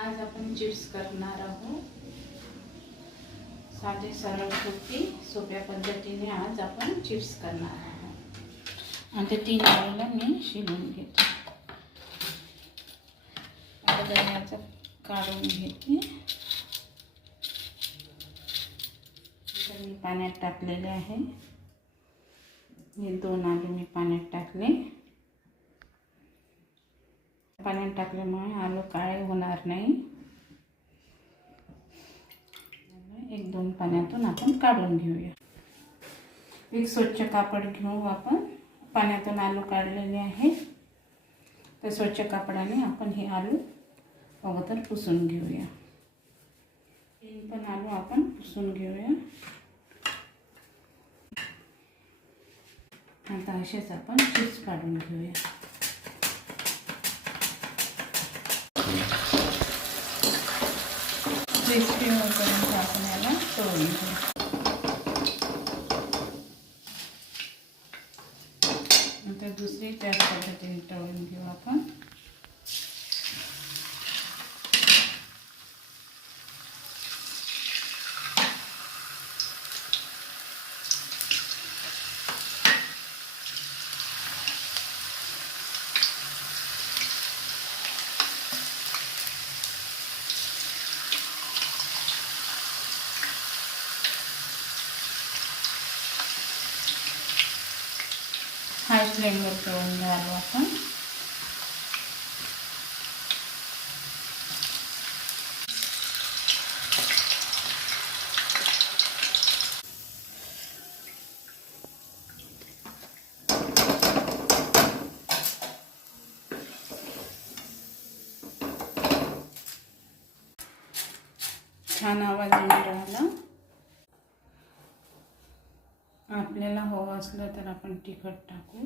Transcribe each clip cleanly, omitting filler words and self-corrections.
आज आपण चिप्स करणार आहोत. साधे सरळ सोप्या पद्धतीने आज आपण चिप्स करणार आहोत. आणि ते 3 आलूला मी शिजवून घेते. आता दह्याचं काढून घेते. तर मी पाण्यात टाकलेले आहे. हे 2 आलू मी पाण्यात टाकले. पाण्यात टाकल्यामुळे आलू काळे होणार नाही. 1-2 पाण्यातून आपण काढून घेऊया. एक स्वच्छ कापड घेऊ आपण. पाण्यातून आलू काढलेले आहे. तर स्वच्छ कापडाने आपण हे आलू अगोदर पुसून घेऊया. 3 पण आलू आपण पुसून घेऊया. आता असेच आपण चिप्स काढून घेऊया. क्रिस्पी होईपर्यंत आपण याला तळून घेऊ. नंतर दुसरी त्याच पद्धतीने तळून घेऊ आपण. हाय फ्लेमवर तळून घ्यावं आपण. छान आवाज येऊन राहिला. आपल्याला हवं असलं तर आपण तिखट टाकू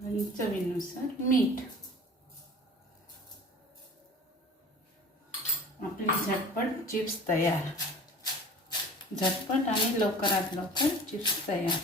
आणि चवीनुसार मीठ. आपली झटपट चिप्स तयार. झटपट आणि लवकरात लवकर चिप्स तयार.